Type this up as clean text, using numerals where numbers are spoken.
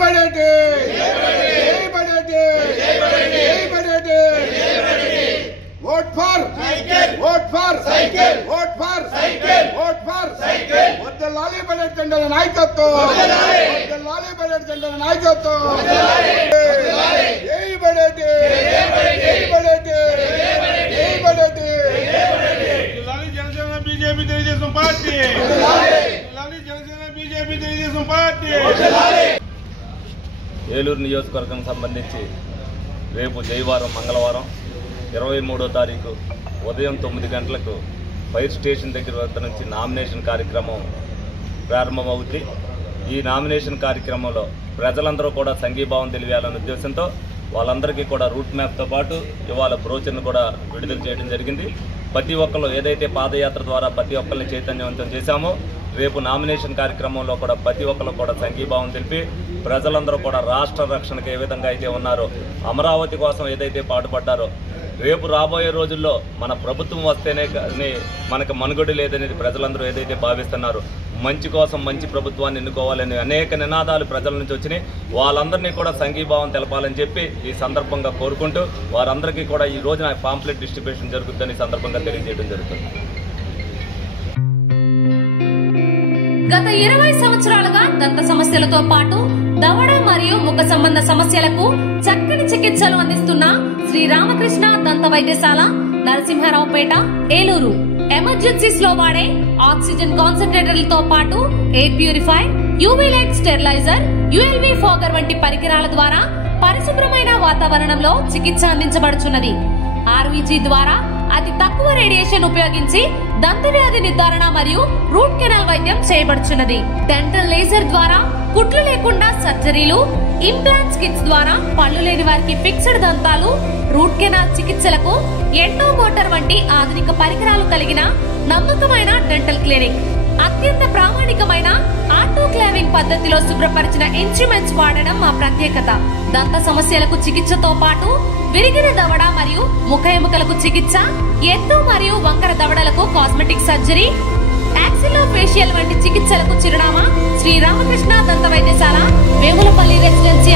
Vote for cycle. Vote for cycle. Vote for cycle. Vote for cycle. వద్దలాలి బడెట్ జెండల నాయకత్వం. వద్దలాలి బడెట్ జెండల నాయకత్వం. వద్దలాలి. జై బడెట్. జై బడెట్. జై బడెట్. జై బడెట్. వద్దలాలి జనసేన బీజేపీ తెలుగుదేశం పార్టీ. వద్దలాలి జనసేన బీజేపీ తెలుగుదేశం పార్టీ. వద్దలాలి. ఏలూరు నియోజకవర్గం సంబంధించి రేపు జైవారం మంగళవారం 23వ తారీఖు ఉదయం 9 గంటలకు ఫైర్ స్టేషన్ దగ్గర వద్ద నుంచి నామినేషన్ కార్యక్రమం ప్రారంభమవుతుంది. ఈ నామినేషన్ కార్యక్రమంలో ప్రజలందరూ కూడా సంఘీభావం తెలియాలనే ఉద్దేశంతో వాళ్ళందరికీ కూడా రూట్ మ్యాప్తో పాటు ఇవాళ బ్రోచర్ను కూడా విడుదల చేయడం జరిగింది. ప్రతి ఒక్కరు ఏదైతే పాదయాత్ర ద్వారా ప్రతి ఒక్కరిని చైతన్యవంతం చేశామో రేపు నామినేషన్ కార్యక్రమంలో కూడా ప్రతి ఒక్కరు కూడా సంఘీభావం తెలిపి ప్రజలందరూ కూడా రాష్ట్ర రక్షణకు ఏ విధంగా అయితే ఉన్నారో, అమరావతి కోసం ఏదైతే పాటుపడ్డారో, రేపు రాబోయే రోజుల్లో మన ప్రభుత్వం వస్తేనే కానీ మనకు మనుగడ లేదనేది ప్రజలందరూ ఏదైతే భావిస్తున్నారో, మంచి కోసం మంచి ప్రభుత్వాన్ని ఎన్నుకోవాలని అనేక నినాదాలు ప్రజల నుంచి వచ్చినాయి. వాళ్ళందరినీ కూడా సంఘీభావం తెలపాలని చెప్పి ఈ సందర్భంగా కోరుకుంటూ వారందరికీ కూడా ఈ రోజున పాంప్లెట్ డిస్ట్రిబ్యూషన్ జరుగుతుందని సందర్భంగా తెలియజేయడం జరుగుతుంది. గత 20 సంవత్సరాలుగా దంత సమస్యలతో పాటు దవడ మరియు ముఖ సంబంధ సమస్యలకు చక్కని చికిత్సలు అందిస్తున్న శ్రీ రామకృష్ణ దంత వైద్యశాల, నరసింహారావుపేట, ఏలూరు. ఎమర్జెన్సీస్ లో వాడే ఆక్సిజన్ కాన్సంట్రేటర్లతో పాటు air purify, UV light steriliser, ULV fogger వంటి పరికరాల ద్వారా పరిశుభ్రమైన వాతావరణంలో చికిత్స అందించబడుచున్నది. ఆర్వీజీ ద్వారా అతి తక్కువ రేడియేషన్ ఉపయోగించి దంత వ్యాధి నిర్ధారణ మరియు రూట్ కెనాల్ వైద్యం చేయబడుచున్నది. డెంటల్ లేజర్ ద్వారా కుట్లు లేకుండా సర్జరీలు, ఇంప్లాంట్స్ కిట్స్ ద్వారా పళ్ళు లేని వారికి ఫిక్స్డ్ దంతాలు, రూట్ కెనాల్ చికిత్సలకు ఎండో మోటార్ వంటి ఆధునిక పరికరాలు కలిగిన నమ్మకమైన డెంటల్ క్లినిక్. అత్యంత ప్రామాణికమైన ఆటోక్లావింగ్ పద్ధతిలో శుభ్రపరిచిన ఇన్స్ట్రుమెంట్స్ వాడడం మా ప్రత్యేకత. దంత సమస్యలకు చికిత్సతో పాటు విరిగిన దవడ మరియు ముఖ ఎముకలకు చికిత్స, ఎత్తు మరియు వంకర దవడలకు కాస్మెటిక్ సర్జరీ, యాక్సిలోఫేషియల్ వంటి చికిత్సలకు చిరునామా శ్రీ రామకృష్ణ దంత వైద్యశాల, వేములపల్లి రెసిడెన్సీ.